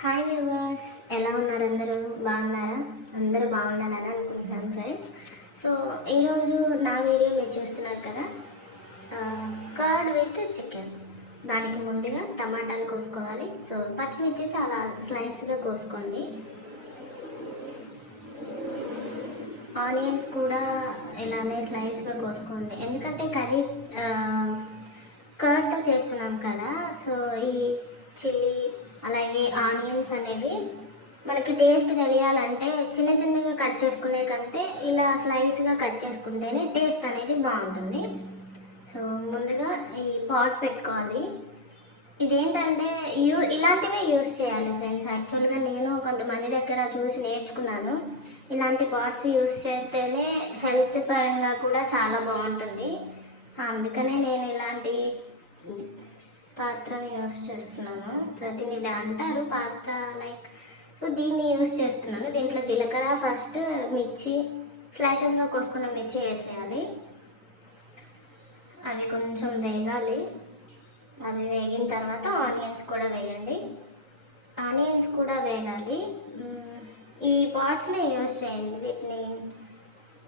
Hi viewers, ఎలా ఉన్నారు? అందరూ బాగున్నారా? అందరూ బాగుండాలని అనుకుంటున్నాను ఫ్రెండ్స్. సో ఈరోజు నా వీడియో మీరు చూస్తున్నారు కదా, కర్డ్ విత్ చికెన్. దానికి ముందుగా టమాటాలు కోసుకోవాలి. సో పచ్చిమిర్చేసి అలా స్లైస్గా కోసుకోండి. ఆనియన్స్ కూడా ఇలానే స్లైస్గా కోసుకోండి, ఎందుకంటే కర్రీ కర్డ్తో చేస్తున్నాం కదా. సో ఈ చిల్లీ అలాగే ఆనియన్స్ అనేవి మనకి టేస్ట్ తెలియాలంటే చిన్న చిన్నగా కట్ చేసుకునే కంటే ఇలా స్లైస్గా కట్ చేసుకుంటేనే టేస్ట్ అనేది బాగుంటుంది. సో ముందుగా ఈ పాట్ పెట్టుకోవాలి. ఇదేంటంటే ఇలాంటివే యూస్ చేయాలి ఫ్రెండ్స్. యాక్చువల్గా నేను కొంతమంది దగ్గర చూసి నేర్చుకున్నాను. ఇలాంటి పాట్స్ యూస్ చేస్తేనే హెల్త్ పరంగా కూడా చాలా బాగుంటుంది. అందుకనే నేను ఇలాంటి పాత్రని యూస్ చేస్తున్నాను. సో దీన్ని ఇది అంటారు పాత్ర లైక్. సో దీన్ని యూస్ చేస్తున్నాను. దీంట్లో జీలకర్ర, ఫస్ట్ మిర్చి స్లైసెస్గా కోసుకున్న మిర్చి వేసేయాలి. అవి కొంచెం వేగాలి. అవి వేగిన తర్వాత ఆనియన్స్ కూడా వేయండి. ఆనియన్స్ కూడా వేగాలి. ఈ పాట్స్ని యూస్ చేయండి. వీటిని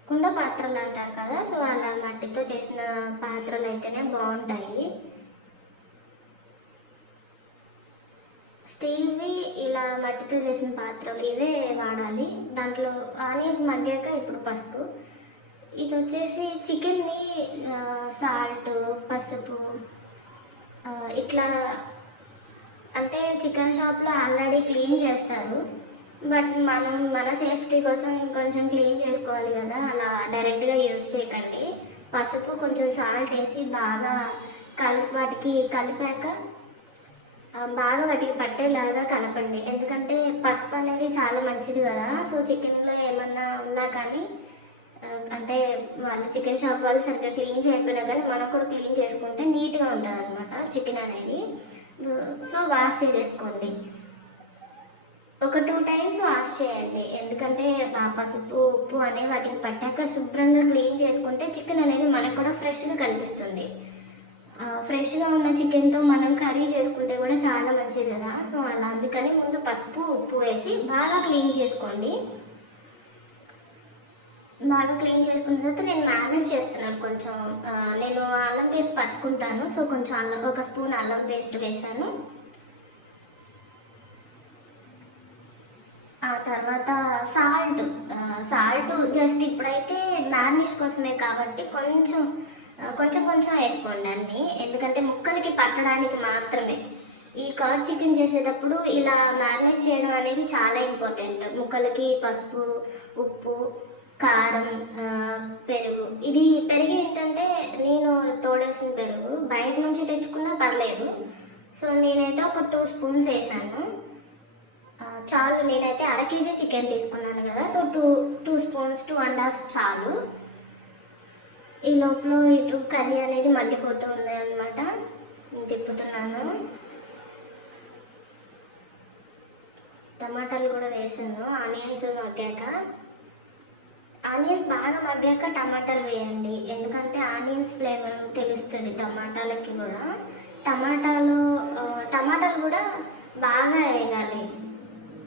కుండ పాత్రలు అంటారు కదా. సో అలా మట్టితో చేసిన పాత్రలు అయితేనే బాగుంటాయి. స్టీల్వి ఇలా మట్టితో చేసిన పాత్రలు ఇవే వాడాలి. దాంట్లో ఆనియన్స్ మగ్గాక ఇప్పుడు పసుపు. ఇది వచ్చేసి చికెన్ని సాల్ట్, పసుపు ఇట్లా అంటే చికెన్ షాప్లో ఆల్రెడీ క్లీన్ చేస్తారు. బట్ మనం మన సేఫ్టీ కోసం కొంచెం క్లీన్ చేసుకోవాలి కదా, అలా డైరెక్ట్గా యూజ్ చేయకండి. పసుపు కొంచెం సాల్ట్ వేసి బాగా వాటికి కలిపాక బాగా వాటికి పట్టేలాగా కలపండి. ఎందుకంటే పసుపు అనేది చాలా మంచిది కదా. సో చికెన్లో ఏమన్నా ఉన్నా కానీ అంటే వాళ్ళు చికెన్ షాప్ వాళ్ళు సరిగ్గా క్లీన్ చేయకపోయినా కానీ మనం కూడా క్లీన్ చేసుకుంటే నీట్గా ఉంటుంది అనమాట చికెన్ అనేది. సో వాష్ చేసేసుకోండి. ఒక 2 times వాష్ చేయండి. ఎందుకంటే ఆ పసుపు, ఉప్పు అనే వాటికి పట్టాక శుభ్రంగా క్లీన్ చేసుకుంటే చికెన్ అనేది మనకు కూడా ఫ్రెష్గా కనిపిస్తుంది. ఫ్రెష్గా ఉన్న చికెన్తో మనం కర్రీ చేసుకుంటే కూడా చాలా మంచిది కదా. సో అలా అందుకని ముందు పసుపు, ఉప్పు వేసి బాగా క్లీన్ చేసుకోండి. బాగా క్లీన్ చేసుకున్న తర్వాత నేను మ్యారినేట్ చేస్తున్నాను. కొంచెం నేను అల్లం పేస్ట్ పట్టుకుంటాను. సో కొంచెం ఒక స్పూన్ అల్లం పేస్ట్ వేసాను. ఆ తర్వాత సాల్ట్ జస్ట్ ఇప్పుడైతే మ్యారినేట్ కోసమే కాబట్టి కొంచెం కొంచెం కొంచెం వేసుకోండి అన్నీ. ఎందుకంటే ముక్కలకి పట్టడానికి మాత్రమే. ఈ కర్డ్ చికెన్ చేసేటప్పుడు ఇలా మ్యారినేట్ చేయడం అనేది చాలా ఇంపార్టెంట్. ముక్కలకి పసుపు, ఉప్పు, కారం, పెరుగు. ఇది పెరుగు ఏంటంటే నేను తోడేసిన పెరుగు, బయట నుంచి తెచ్చుకున్నా పర్లేదు. సో నేనైతే ఒక 2 spoons వేసాను చాలు. నేనైతే 1/2 kg చికెన్ తీసుకున్నాను కదా. సో 2 spoons, 2.5 చాలు. ఈ లోపల ఇటు కర్రీ అనేది మగ్గిపోతూ ఉంది అనమాట. నేను తిప్పుతున్నాను. టమాటాలు కూడా వేసాను. ఆనియన్స్ బాగా మగ్గాక టమాటాలు వేయండి. ఎందుకంటే ఆనియన్స్ ఫ్లేవర్ తెలుస్తుంది టమాటాలకి కూడా. టమాటాలు కూడా బాగా వేగాలి.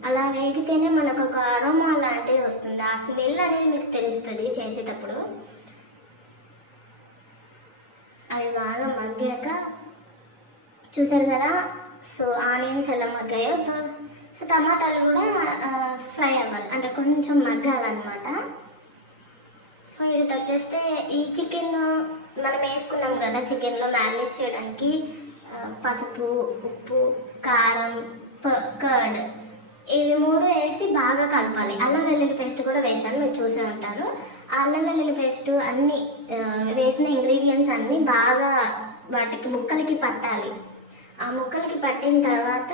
అలా వేగితేనే మనకు ఒక అరోమా లాంటిది వస్తుంది. ఆ స్మెల్ అనేది మీకు తెలుస్తుంది చేసేటప్పుడు. అవి బాగా మగ్గాక చూసారు కదా. సో ఆనియన్స్ ఎలా మగ్గాయో, సో టమాటాలు కూడా ఫ్రై అవ్వాలి, అంటే కొంచెం మగ్గాలన్నమాట. సో ఇటు వచ్చేస్తే ఈ చికెన్ మనం వేసుకున్నాం కదా, చికెన్లో మ్యారినేట్ చేయడానికి పసుపు, ఉప్పు, కారం, కర్డ్ ఇవి 3 వేసి బాగా కలపాలి. అల్లం వెల్లుల్లి పేస్ట్ కూడా వేసాను, మీరు చూసే ఉంటారు. అల్లం వెల్లుల్లి పేస్ట్ అన్నీ వేసిన ఇంగ్రీడియంట్స్ అన్నీ బాగా వాటికి ముక్కలకి పట్టాలి. ఆ ముక్కలకి పట్టిన తర్వాత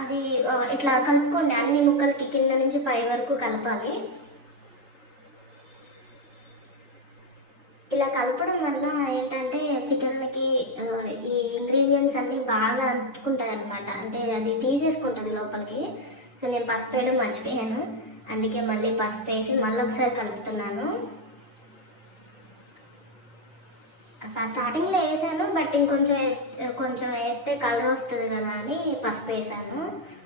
అది ఇట్లా కలుపుకోండి. అన్ని ముక్కలకి కింద నుంచి పై వరకు కలపాలి. ఇలా కలపడం వల్ల ఏంటంటే చికెన్కి ఈ ఇంగ్రీడియంట్స్ అన్నీ బాగా అంటుకుంటాయి అన్నమాట. అంటే అది తీసేసుకుంటుంది లోపలికి. సో నేను పసుపు వేయడం మర్చిపోయాను, అందుకే మళ్ళీ పసుపు వేసి మళ్ళీ ఒకసారి కలుపుతున్నాను. స్టార్టింగ్లో వేసాను, బట్ ఇంకొంచెం కొంచెం వేస్తే కలర్ వస్తుంది కదా అని పసుపు వేసాను.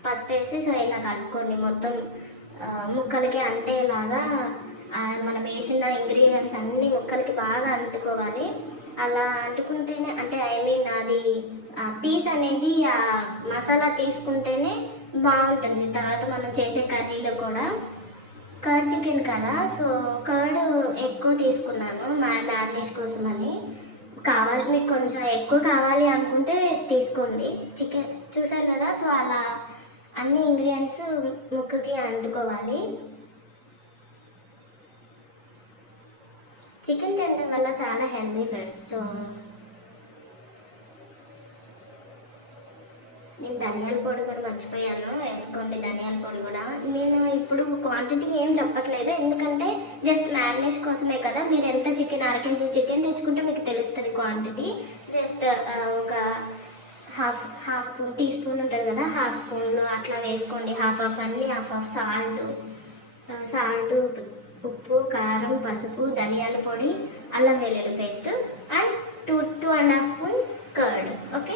పసుపు వేసి సో ఇలా కలుపుకోండి మొత్తం ముక్కలకి అంటేలాగా. మనం వేసిన ఇంగ్రీడియంట్స్ అన్ని ముక్కలకి బాగా అంటుకోవాలి. అలా అంటుకుంటేనే అంటే ఐ మీన్ అది పీస్ అనేది ఆ మసాలా తీసుకుంటేనే బాగుంటుంది తర్వాత మనం చేసే కర్రీలో కూడా. కర్డ్ చికెన్ కదా, సో కర్డ్ ఎక్కువ తీసుకున్నాను మ్యారినేషన్ కోసం అని. కావాలి మీకు కొంచెం ఎక్కువ కావాలి అనుకుంటే తీసుకోండి. చికెన్ చూసారు కదా, సో అలా అన్ని ఇంగ్రీడియంట్స్ ముక్కకి అంటుకోవాలి. చికెన్ తినడం వల్ల చాలా హెల్తీ ఫ్రెండ్స్. సో నేను ధనియాల పొడి కూడా మర్చిపోయాను, వేసుకోండి ధనియాల పొడి కూడా. నేను ఇప్పుడు క్వాంటిటీ ఏం చెప్పట్లేదు, ఎందుకంటే జస్ట్ మ్యారినేషన్ కోసమే కదా. మీరు ఎంత చికెన్ 1/2 కేజీ చికెన్ తెచ్చుకుంటే మీకు తెలుస్తుంది క్వాంటిటీ. జస్ట్ ఒక హాఫ్ స్పూన్, టీ స్పూన్ ఉంటుంది కదా, హాఫ్ స్పూన్లు అట్లా వేసుకోండి. హాఫ్ అన్ని, హాఫ్ సాల్ట్, ఉప్పు, కారం, పసుపు, ధనియాల పొడి, అల్లం వెల్లుల్లి paste and 2.5 spoons curd. Okay,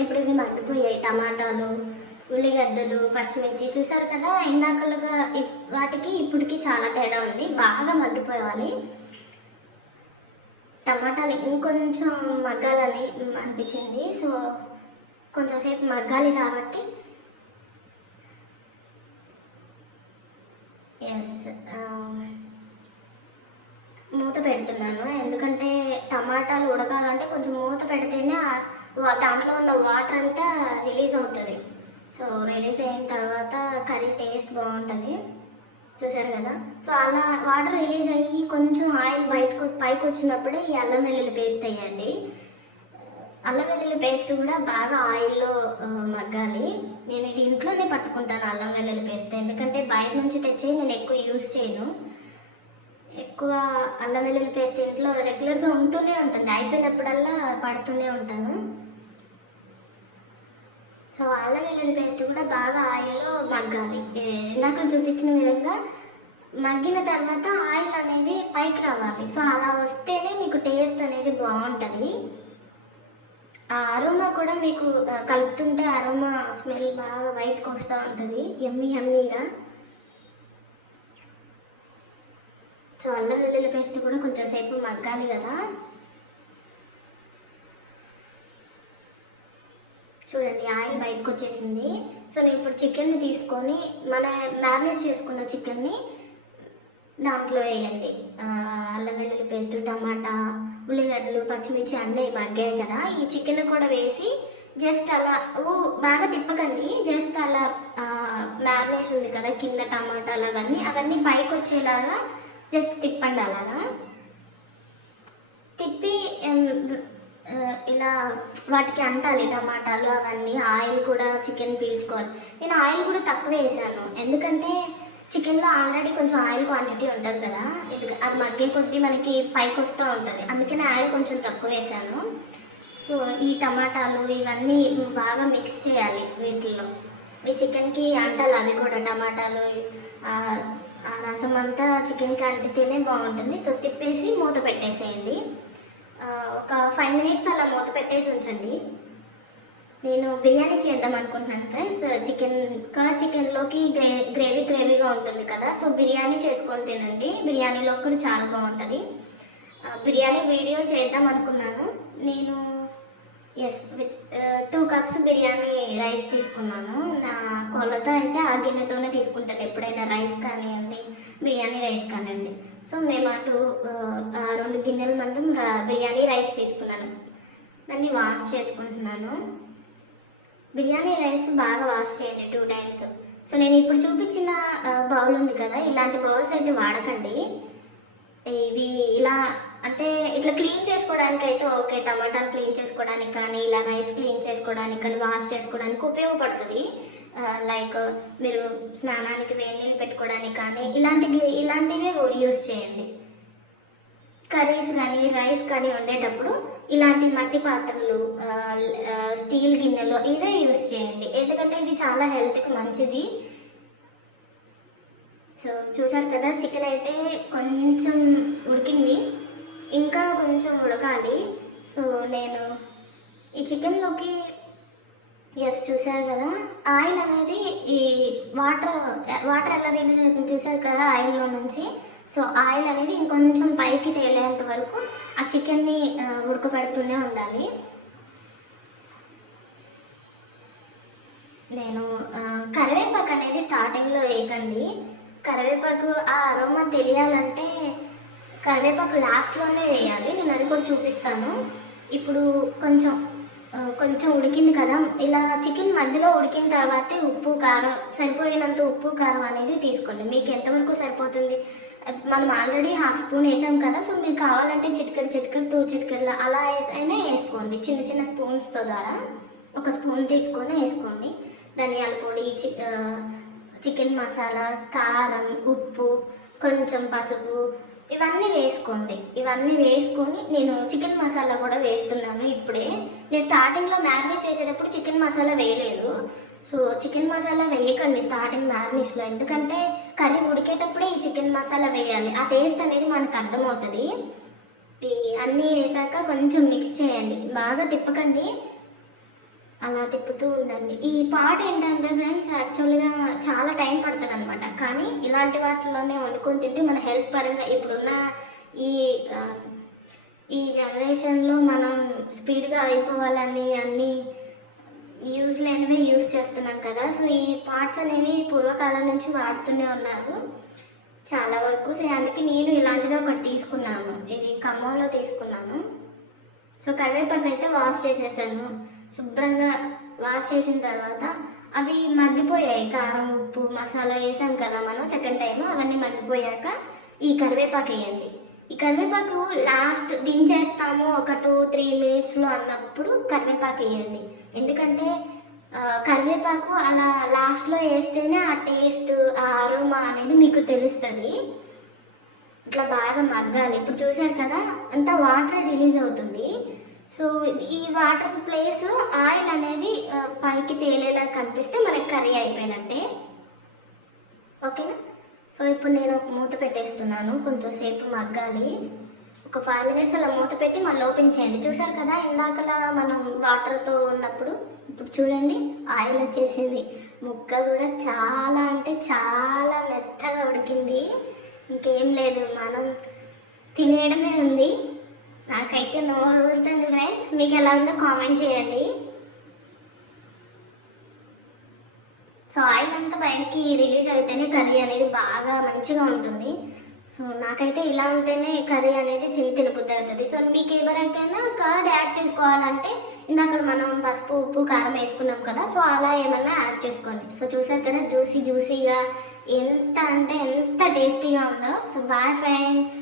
ఇప్పుడు ఇవి మగ్గిపోయాయి. టమాటాలు, ఉల్లిగడ్డలు, పచ్చిమిర్చి చూసారు కదా, ఇందాకలుగా వాటికి ఇప్పటికి చాలా తేడా ఉంది. బాగా మగ్గిపోవాలి. టమాటాలు ఇంకొంచెం మగ్గాలని అనిపించింది, సో కొంచెం సేపు మగ్గాలి కాబట్టి మూత పెడుతున్నాను. ఎందుకంటే టమాటాలు ఉడకాలంటే కొంచెం మూత పెడితేనే దాంట్లో ఉన్న వాటర్ అంతా రిలీజ్ అవుతుంది. సో రిలీజ్ అయిన తర్వాత కర్రీ టేస్ట్ బాగుంటుంది. చూసారు కదా, సో అలా వాటర్ రిలీజ్ అయ్యి కొంచెం ఆయిల్ పైకి వచ్చినప్పుడే ఈ అల్లం వెల్లుల్లి పేస్ట్ వేయండి. అల్లం వెల్లుల్లి పేస్ట్ కూడా బాగా ఆయిల్లో మగ్గాలి. నేను ఇది ఇంట్లోనే పట్టుకుంటాను అల్లం వెల్లుల్లి పేస్ట్, ఎందుకంటే బయట నుంచి తెచ్చి నేను ఎక్కువ యూజ్ చేయను. ఎక్కువ అల్లం వెల్లుల్లి పేస్ట్ ఇంట్లో రెగ్యులర్గా ఉంటూనే ఉంటుంది, అయిపోయినప్పుడల్లా పడుతూనే ఉంటాను. సో అల్లం వెల్లుల్లి పేస్ట్ కూడా బాగా ఆయిల్లో మగ్గాలి. ఇందాక చూపించిన విధంగా మగ్గిన తర్వాత ఆయిల్ అనేది పైకి రావాలి. సో అలా వస్తేనే మీకు టేస్ట్ అనేది బాగుంటుంది. ఆ అరోమా కూడా మీకు కలుపుతుంటే అరోమా స్మెల్ బాగా బయటకు వస్తూ ఉంటుంది, యమ్మీగా. సో అల్లం వెల్లుల్లి పేస్ట్ కూడా కొంచెం సేపు మగ్గాలి కదా. చూడండి ఆయిల్ బయటకు వచ్చేసింది. సో నేను ఇప్పుడు చికెన్ని తీసుకొని మన మ్యారినేట్ చేసుకున్న చికెన్ని దాంట్లో వేయండి. అల్లం వెల్లుల్లి పేస్ట్, టమాటా, ఉల్లిగడ్డలు, పచ్చిమిర్చి అన్నీ మగ్గాయి కదా, ఈ చికెన్ కూడా వేసి జస్ట్ అలా బాగా తిప్పకండి. జస్ట్ అలా మ్యారినేషన్ ఉంది కదా కింద టమాటాలు అవన్నీ పైకి వచ్చేలాగా జస్ట్ తిప్పండి. అలాగా తిప్పి ఇలా వాటికి అంటాలి టమాటాలు అవన్నీ. ఆయిల్ కూడా చికెన్ పీల్చుకోవాలి. నేను ఆయిల్ కూడా తక్కువ వేసాను, ఎందుకంటే చికెన్లో ఆల్రెడీ కొంచెం ఆయిల్ క్వాంటిటీ ఉంటుంది కదా, అది మగ్గే కొద్దీ మనకి పైకి వస్తూ ఉంటుంది, అందుకని ఆయిల్ కొంచెం తక్కువ వేసాను. సో ఈ టమాటాలు ఇవన్నీ బాగా మిక్స్ చేయాలి వీటిల్లో. ఈ చికెన్కి అంటాలి అవి కూడా, టమాటాలు ఆ రసం అంతా చికెన్కి అంటితేనే బాగుంటుంది. సో తిప్పేసి మూత పెట్టేసేయండి. ఒక 5 minutes అలా మూత పెట్టేసి ఉంచండి. నేను బిర్యానీ చేద్దాం అనుకుంటున్నాను ఫ్రెండ్స్. చికెన్లోకి గ్రేవీగా ఉంటుంది కదా, సో బిర్యానీ చేసుకొని తినండి. బిర్యానీలో కూడా చాలా బాగుంటుంది. బిర్యానీ వీడియో చేద్దాం అనుకున్నాను నేను. విత్ 2 cups బిర్యానీ రైస్ తీసుకున్నాను. నా కొలత అయితే ఆ గిన్నెతోనే తీసుకుంటాను ఎప్పుడైనా, రైస్ కానివ్వండి బిర్యానీ రైస్ కానివ్వండి. సో మేము 2 గిన్నెల మందం బిర్యానీ రైస్ తీసుకున్నాను. దాన్ని వాష్ చేసుకుంటున్నాను. బిర్యానీ రైస్ బాగా వాష్ చేయండి 2 times. సో నేను ఇప్పుడు చూపించిన బౌల్ ఉంది కదా, ఇలాంటి బౌల్స్ అయితే వాడకండి. ఇది ఇలా అంటే ఇట్లా క్లీన్ చేసుకోవడానికి అయితే ఓకే, టమాటాలు క్లీన్ చేసుకోవడానికి కానీ ఇలా రైస్ క్లీన్ చేసుకోవడానికి కానీ వాష్ చేసుకోవడానికి ఉపయోగపడుతుంది. లైక్ మీరు స్నానానికి వేడి నీళ్ళు పెట్టుకోవడానికి కానీ ఇలాంటివే యూజ్ చేయండి. కర్రీస్ కానీ రైస్ కానీ వండేటప్పుడు ఇలాంటి మట్టి పాత్రలు, స్టీల్ గిన్నెలు ఇవే యూజ్ చేయండి, ఎందుకంటే ఇది చాలా హెల్త్కి మంచిది. సో చూసారు కదా, చికెన్ అయితే కొంచెం ఉడికింది. ఇంకా కొంచెం ఉడకాలి. సో నేను ఈ చికెన్లోకి చూసారు కదా, ఆయిల్ అనేది ఈ వాటర్ వాటర్ ఎలా రిలీజ్ అవుతుంది చూసారు కదా ఆయిల్లో నుంచి. సో ఆయిల్ అనేది ఇంకొంచెం పైకి తేలేంత వరకు ఆ చికెన్ని ఉడకబెడుతూనే ఉండాలి. నేను కరివేపాకు అనేది స్టార్టింగ్లో వేయకండి. కరివేపాకు ఆ అరోమా తెలియాలంటే కరివేపాకు లాస్ట్లోనే వేయాలి. నేను అది కూడా చూపిస్తాను. ఇప్పుడు కొంచెం ఉడికింది కదా, ఇలా చికెన్ మధ్యలో ఉడికిన తర్వాతే ఉప్పు కారం సరిపోయినంత ఉప్పు కారం అనేది తీసుకోండి. మీకు ఎంతవరకు సరిపోతుంది, మనం ఆల్రెడీ హాఫ్ స్పూన్ వేసాం కదా, సో మీరు కావాలంటే చిటికెడు 2 చిటికెళ్ళు అలా అయినా వేసుకోండి. చిన్న చిన్న స్పూన్స్తో ద్వారా ఒక స్పూన్ తీసుకొని వేసుకోండి. ధనియాల పొడి, చికెన్ మసాలా, కారం, ఉప్పు, కొంచెం పసుపు ఇవన్నీ వేసుకోండి. ఇవన్నీ వేసుకొని నేను చికెన్ మసాలా కూడా వేస్తున్నాను ఇప్పుడే. నేను స్టార్టింగ్లో మ్యారినేట్ చేసేటప్పుడు చికెన్ మసాలా వేయలేదు. సో చికెన్ మసాలా వేయకండి స్టార్టింగ్ మ్యారినేషన్లో, ఎందుకంటే కర్రీ ఉడికేటప్పుడే ఈ చికెన్ మసాలా వేయాలి. ఆ టేస్ట్ అనేది మనకు అర్థమవుతుంది. అన్నీ వేసాక కొంచెం మిక్స్ చేయండి, బాగా తిప్పకండి, అలా తిప్పుతూ ఉండండి. ఈ పాట ఏంటంటే ఫ్రెండ్స్, యాక్చువల్గా చాలా టైం పడుతుంది అనమాట. కానీ ఇలాంటి వాటిలోనే వండుకొని తింటే మన హెల్త్ పరంగా ఇప్పుడున్న ఈ జనరేషన్లో మనం స్పీడ్గా అయిపోవాలని అన్నీ యూజ్ లేనివే యూజ్ చేస్తున్నాం కదా. సో ఈ పార్ట్స్ అనేవి పూర్వకాలం నుంచి వాడుతూనే ఉన్నారు చాలా వరకు. సో అందుకే నేను ఇలాంటిది ఒకటి తీసుకున్నాను, ఇది ఖమ్మంలో తీసుకున్నాను. సో కరివేపాకు అయితే వాష్ చేసేసాను. శుభ్రంగా వాష్ చేసిన తర్వాత అవి మగ్గిపోయాయి. కారం, ఉప్పు, మసాలా వేసాం కదా మనం సెకండ్ టైం, అవన్నీ మగ్గిపోయాక ఈ కరివేపాకు వేయండి. ఈ కరివేపాకు లాస్ట్ దించేస్తాము ఒక 2-3 మినిట్స్లో అన్నప్పుడు కరివేపాకు వేయండి. ఎందుకంటే కరివేపాకు అలా లాస్ట్లో వేస్తేనే ఆ టేస్ట్, ఆ అరోమా అనేది మీకు తెలుస్తుంది. ఇట్లా బాగా మగ్గాలి. ఇప్పుడు చూసారు కదా, అంతా వాటర్ రిలీజ్ అవుతుంది. సో ఈ వాటర్ ప్లేస్లో ఆయిల్ అనేది పైకి తేలేలా కనిపిస్తే మనకి కర్రీ అయిపోయినట్టే. ఓకేనా? సో ఇప్పుడు నేను ఒక మూత పెట్టేస్తున్నాను, కొంచెం సేపు మగ్గాలి. ఒక 5 మినిట్స్ అలా మూత పెట్టి మళ్ళీ ఓపెన్ చేయండి. చూసారు కదా ఇందాకలా మనం వాటర్తో ఉన్నప్పుడు, ఇప్పుడు చూడండి ఆయిల్ వచ్చేసింది. ముక్క కూడా చాలా అంటే చాలా మెత్తగా ఉడికింది. ఇంకేం లేదు, మనం తినేయడమే ఉంది. నాకైతే నోరు ఊరుతుంది ఫ్రెండ్స్. మీకు ఎలా ఉందో కామెంట్ చేయండి. సో ఆయిల్ అంతా బయటికి రిలీజ్ అయితేనే కర్రీ అనేది బాగా మంచిగా ఉంటుంది. సో నాకైతే ఇలా ఉంటేనే కర్రీ అనేది తినబుద్ధి అవుతుంది. సో మీకు ఎవరికైనా కర్డ్ యాడ్ చేసుకోవాలంటే ఇందాక మనం పసుపు, ఉప్పు, కారం వేసుకున్నాం కదా, సో అలా ఏమన్నా యాడ్ చేసుకోండి. సో చూసారు కదా జ్యూసీగా ఎంత అంటే ఎంత టేస్టీగా ఉందో. So bye friends.